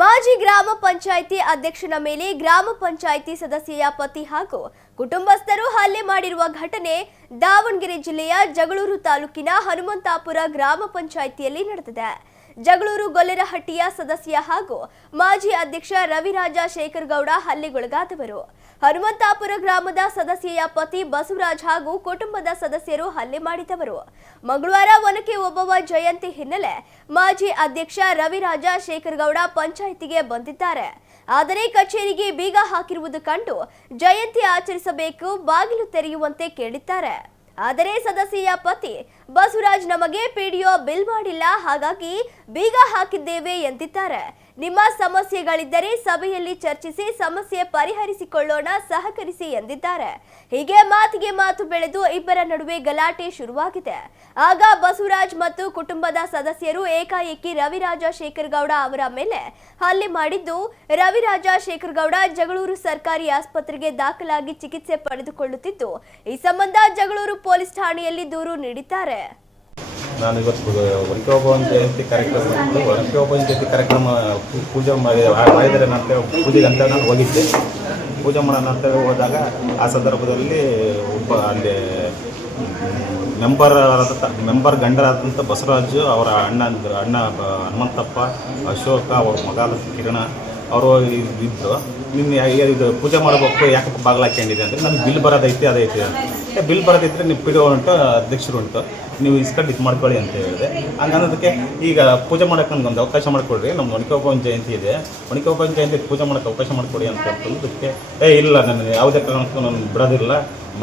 ಮಾಜಿ ಗ್ರಾಮ ಪಂಚಾಯಿತಿ ಅಧ್ಯಕ್ಷನ ಮೇಲೆ ಗ್ರಾಮ ಪಂಚಾಯಿತಿ ಸದಸ್ಯೆಯ ಪತಿ ಹಾಗೂ ಕುಟುಂಬಸ್ಥರು ಹಲ್ಲೆ ಮಾಡಿರುವ ಘಟನೆ ದಾವಣಗೆರೆ ಜಿಲ್ಲೆಯ ಜಗಳೂರು ತಾಲೂಕಿನ ಹನುಮಂತಾಪುರ ಗ್ರಾಮ ಪಂಚಾಯಿತಿಯಲ್ಲಿ ನಡೆದಿದೆ. ಜಗಳೂರು ಗೊಲ್ಲೆರಹಟ್ಟಿಯ ಸದಸ್ಯ ಹಾಗೂ ಮಾಜಿ ಅಧ್ಯಕ್ಷ ರವಿರಾಜ ಶೇಖರ್ಗೌಡ ಹಲ್ಲೆಗೊಳಗಾದವರು. ಹನುಮಂತಾಪುರ ಗ್ರಾಮದ ಸದಸ್ಯೆಯ ಪತಿ ಬಸವರಾಜ್ ಹಾಗೂ ಕುಟುಂಬದ ಸದಸ್ಯರು ಹಲ್ಲೆ ಮಾಡಿದವರು. ಮಂಗಳವಾರ ಒನಕೆ ಒಬ್ಬವ ಜಯಂತಿ ಹಿನ್ನೆಲೆ ಮಾಜಿ ಅಧ್ಯಕ್ಷ ರವಿರಾಜ ಶೇಖರ್ಗೌಡ ಪಂಚಾಯಿತಿಗೆ ಬಂದಿದ್ದಾರೆ. ಆದರೆ ಕಚೇರಿಗೆ ಬೀಗ ಹಾಕಿರುವುದು ಕಂಡು ಜಯಂತಿ ಆಚರಿಸಬೇಕು, ಬಾಗಿಲು ತೆರೆಯುವಂತೆ ಕೇಳಿದ್ದಾರೆ. ಆದರೆ ಸದಸ್ಯೆಯ ಪತಿ ಬಸವರಾಜ್ ನಮಗೆ ಪಿಡಿಒ ಬಿಲ್ ಮಾಡಿಲ್ಲ, ಹಾಗಾಗಿ ಬೀಗ ಹಾಕಿದ್ದೇವೆ ಎಂದಿದ್ದಾರೆ. ನಿಮ್ಮ ಸಮಸ್ಯೆಗಳಿದ್ದರೆ ಸಭೆಯಲ್ಲಿ ಚರ್ಚಿಸಿ, ಸಮಸ್ಯೆ ಪರಿಹರಿಸಿಕೊಳ್ಳೋಣ, ಸಹಕರಿಸಿ ಎಂದಿದ್ದಾರೆ. ಹೀಗೆ ಮಾತಿಗೆ ಮಾತು ಬೆಳೆದು ಇಬ್ಬರ ನಡುವೆ ಗಲಾಟೆ ಶುರುವಾಗಿದೆ. ಆಗ ಬಸವರಾಜ್ ಮತ್ತು ಕುಟುಂಬದ ಸದಸ್ಯರು ಏಕಾಏಕಿ ರವಿರಾಜ ಶೇಖರ್ಗೌಡ ಅವರ ಮೇಲೆ ಹಲ್ಲೆ ಮಾಡಿದ್ದು, ರವಿರಾಜ ಶೇಖರ್ಗೌಡ ಜಗಳೂರು ಸರ್ಕಾರಿ ಆಸ್ಪತ್ರೆಗೆ ದಾಖಲಾಗಿ ಚಿಕಿತ್ಸೆ ಪಡೆದುಕೊಳ್ಳುತ್ತಿದ್ದು, ಈ ಸಂಬಂಧ ಜಗಳೂರು ಪೊಲೀಸ್ ಠಾಣೆಯಲ್ಲಿ ದೂರು ನೀಡಿದ್ದಾರೆ. ನಾನು ಇವತ್ತು ಓಬವ್ವನ ಜಯಂತಿ ಕಾರ್ಯಕ್ರಮ ಓಬವ್ವನ ಜಯಂತಿ ಕಾರ್ಯಕ್ರಮ ಪೂಜೆ ಮಾಡಿ ಮಾಡಿದರೆ ನಂತರ ಪೂಜೆಗೆ ಅಂತ ನಾನು ಹೋಗಿದ್ದೆ. ಪೂಜೆ ಮಾಡೋಣ ಅಂತ ಹೋದಾಗ ಆ ಸಂದರ್ಭದಲ್ಲಿ ಒಬ್ಬ ಅಲ್ಲಿ ಮೆಂಬರ್ ಮೆಂಬರ್ ಗಂಡರಾದಂಥ ಬಸವರಾಜು, ಅವರ ಅಣ್ಣ ಅಣ್ಣ ಹನುಮಂತಪ್ಪ, ಅಶೋಕ, ಅವ್ರ ಮಗ ಕಿರಣ, ಅವರು ಇದ್ದರು ನಿನ್ನೆ ಇದು ಪೂಜೆ ಮಾಡಬೇಕು ಯಾಕೆ ಬಾಗಿಲು ಹಾಕೊಂಡಿದೆ ಅಂದರೆ ನಮ್ಗೆ ಬಿಲ್ ಬರೋದೈತಿ ಅದೈತಿ ಅಂತ. ಬಿಲ್ ಬರೋದಿದ್ರೆ ನೀವು ಪಿ ಡಿ ಉಂಟು, ಅಧ್ಯಕ್ಷರು ಉಂಟು, ನೀವು ಇಸ್ಕೊಂಡು ಇದು ಮಾಡ್ಕೊಳ್ಳಿ ಅಂತ ಹೇಳಿದೆ. ಹಂಗನ್ನೋದಕ್ಕೆ ಈಗ ಪೂಜೆ ಮಾಡೋಕೆ ಒಂದು ಅವಕಾಶ ಮಾಡಿಕೊಡ್ರಿ ನಮ್ಮ ಒಣಕೆ ಒಬ್ಬನ ಜಯಂತಿ ಇದೆ ಒಣಕೆ ಒಬ್ಬನ ಜಯಂತಿ ಪೂಜೆ ಮಾಡೋಕೆ ಅವಕಾಶ ಮಾಡಿಕೊಡಿ ಅಂತ ಅಂತಂದಕ್ಕೆ ಏ, ಇಲ್ಲ ನನಗೆ ಯಾವುದೇ ಕಾರಣಕ್ಕೂ ನಾನು ಬಿಡೋದಿಲ್ಲ,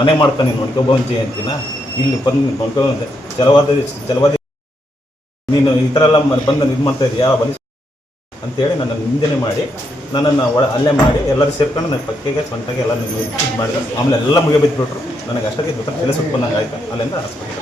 ಮನೆ ಮಾಡ್ತಾನೆ ನೀನು ಒಣಕೆ ಜಯಂತಿನ, ಇಲ್ಲಿ ಬಂದು ಒಣಕೆ ಜಲವಾದ, ಜಲವಾದಿ ನೀನು ಈ ಥರ ಎಲ್ಲ ಬಂದು ಇದು ಮಾಡ್ತಾ ಇದೆಯಾ, ಬಲಿ ಅಂತೇಳಿ ನನ್ನ ನಿಂದನೆ ಮಾಡಿ, ನನ್ನನ್ನು ಒಳ ಅಲ್ಲೇ ಮಾಡಿ, ಎಲ್ಲರೂ ಸೇರ್ಕೊಂಡು ನನ್ನ ಪಕ್ಕಿಗೆ, ಸ್ವಂತಾಗಿ ಎಲ್ಲ ಇದು ಮಾಡಿದ್ರು. ಆಮೇಲೆ ಎಲ್ಲ ಮುಗಿ ಬಿಟ್ಬಿಟ್ರು ನನಗೆ ಅಷ್ಟಕ್ಕೆ ಗೊತ್ತಾಗ ಕೆಲಸಕ್ಕೆ ಬಂದಂಗೆ ಆಯ್ತು. ಅಲ್ಲಿಂದ ಆಸ್ಪತ್ರೆಗೆ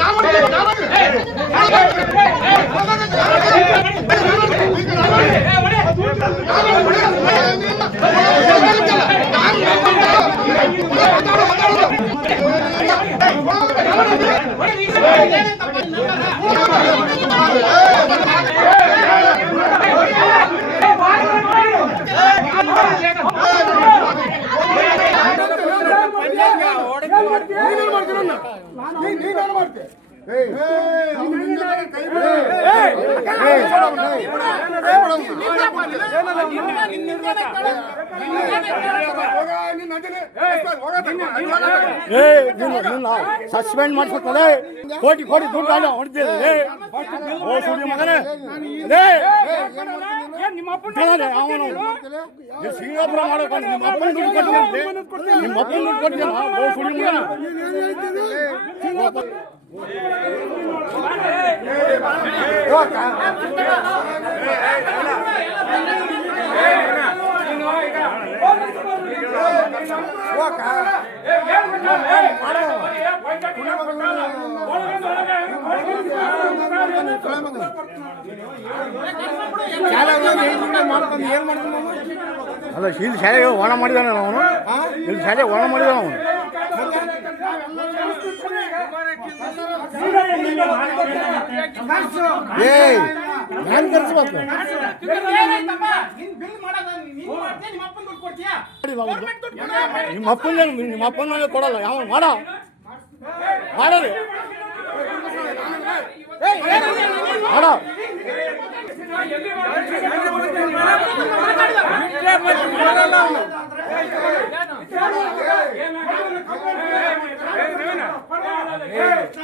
நாம ನಿನ್ನ ನಿನ್ನ ಸಸ್ಪೆಂಡ್ ಮಾಡಿಸ್ಕೊತಾರೆ ಕೋಟಿ ಕೋಟಿ ದುಡ್ಡು ಸುಡಿ ಮಗನೇ ಲೇ ತಗೊಳ್ಳೆ, ಅವನು ಈ ಸಿಂಗಾಪುರ ಮಾಡೋಕೆ ನಿಮ್ಮ ಅಪ್ಪನ ದುಡ್ಡು ಕೊಟ್ಟಿದ್ದೆ ನಿಮ್ಮ ಅಪ್ಪನ ದುಡ್ಡು ಕೊಟ್ಟಿದ್ದ ಓ ಸುಡಿ ಮಗನ ಅಲ್ಲ ಇಲ್ಲಿ ಶಾಲೆಗೆ ಒಣ ಮಾಡಿದಾನೆ ಅವನು ಇಲ್ಲಿ ಶಾಲೆಗೆ ಒಣ ಮಾಡಿದಾನೆ ಅವನು ಏಯ್ ನಾನು ಕರ್ಸ್ಬೇಕು ನಿಮ್ಮ ಅಪ್ಪನ ನಿಮ್ಮ ಅಪ್ಪನ ಕೊಡಲ್ಲ ಯಾವ ಮಾಡ ಮಾಡಲಿ ಮಾಡ Yeah.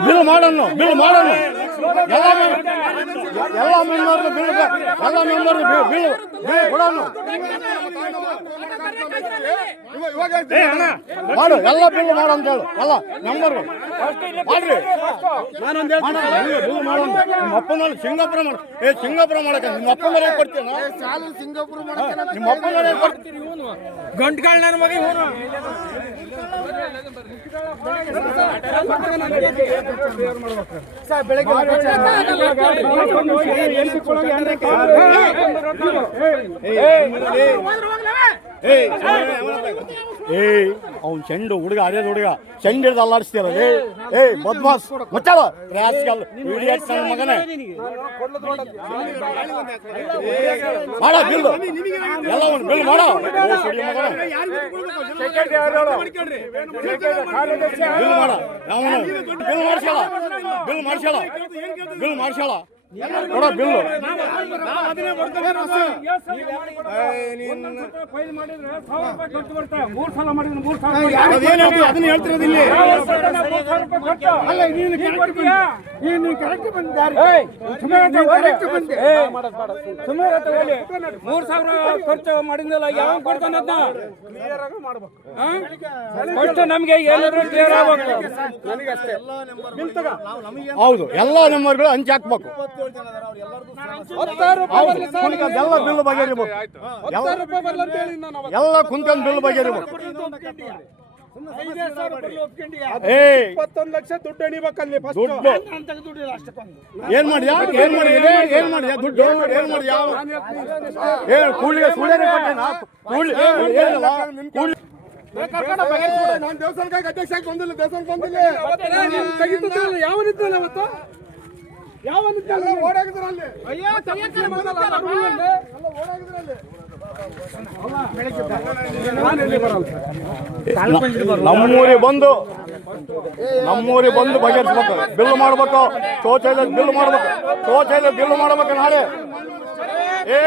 ಬಿಲ್ ಮಾಡೋಣ ಬಿಲ್ ಮಾಡೋಣ ಎಲ್ಲ ಎಲ್ಲ ಮೆಂಬರ್ದು ಬಿಲ್ ಎಲ್ಲ ಮೆಂಬರ್ದು ಬಿಲ್ ಬಿಲ್ ಕೊಡೋಣ ಮಾಡು ಎಲ್ಲ ಬಿಲ್ ಮಾಡು ಅಂತ ಹೇಳು ಎಲ್ಲ ನಂಬರ್ ಮಾಡ್ರಿ. ಬಿಲ್ ಮಾಡೋಣ ನಿಮ್ಮ ಅಪ್ಪನಲ್ಲಿ ಸಿಂಗಾಪುರ ಮಾಡ. ಏ ಸಿಂಗಾಪುರ ಮಾಡಕ್ಕೆ ನಿಮ್ಮ ಅಪ್ಪನವರೇ ಕೊಡ್ತೀನ ನಿಮ್ಮ ಅಪ್ಪನವರೇ ಕೊಡ್ತೀರಿ ಗಂಟ್ಗಳು ನನ್ನ ಮಗ ಇವನು ಏಯ್ ಅವ್ನು ಚೆಂಡು ಹುಡುಗ ಅದೇ ಹುಡುಗ ಚೆಂಡು ಹಿಡ್ದು ಅಲ್ಲಾಡಿಸ್ತೀರ ಏಯ್ ಬದ್ಮಾಸ್ ಮುಚ್ಚಾಳ ರಾಸ್ಕಲ್ ಇಡಿಯಟ್ ನನ್ನ ಮಗನೇ ಮಾಡ ಬಿಲ್ ಎಲ್ಲ ಒಂದು ಬಿಲ್ ಮಾಡ ಮಗನೇ ಬಿಲ್ ಮಾಡ. ಬಿಲ್ ಮಾಡ್ಸ್ಯಾಳ? ಬಿಲ್ ಮಾಡ್ಸ್ಯಾಳ? ಬಿಲ್ ಮಾಡ್ಸ್ಯಾಳ? ಮೂರ್ ಸಾವಿರ ಖರ್ಚು ಮಾಡಿದ್ನಲ್ಲ ಯಾವ ಕೊಡ್ತಾನೆ ನಮ್ಗೆ ಏನಾದ್ರು ಕ್ಲಿಯರ್ ಆಗ್ಬೇಕು ಹೌದು ಎಲ್ಲ ನಂಬರ್ಗಳು ಹಂಚಾಕ್ಬೇಕು ಎಲ್ಲ ಬಿಲ್. ಎಲ್ಲ ಕುಂತ್ಕೊಂಡ್ ಬಿಲ್ ಏನ್ ಮಾಡ್ಯಾ ಏನ್ ಮಾಡಿದೆ ಏನ್ ಮಾಡ್ಯಾ ದುಡ್ಡು? ಏನ್ ಮಾಡ್ಯಾ ಏನ್ ಕೂಲಿಗೆ ಸುಳ್ಳೇನೆ ಕೊಟ್ಟೇನಾ ಕೂಲಿ ಏನಿಲ್ಲ ಕೂಲಿ ನಾನು ದೇವಸ್ಥಾನಕ್ಕೆ ಅಧ್ಯಕ್ಷ ಆಗಿ ಬಂದಿಲ್ಲ ದೇವಸ್ಥಾನಕ್ಕೆ ಬಂದಿಲ್ಲ. ತೆಗಿತಿದ್ದಲ್ಲ ಯಾವನಿದ್ದಲ್ಲ ಅವತ್ತು? ಓಡಾಗಿದ್ರಲ್ಲಿ ಅಯ್ಯೋ ನಮ್ಮೂರಿಗೆ ಬಂದು ನಮ್ಮೂರಿಗೆ ಬಂದು ಬಗೆಹರಿಸ್ಬೇಕು ಬಿಲ್ ಮಾಡ್ಬೇಕು ಶೌಚಾಲಯ ಬಿಲ್ ಮಾಡ್ಬೇಕು ಶೌಚಾಲಯ ಬಿಲ್ ಮಾಡ್ಬೇಕು ನಾಳೆ ಏ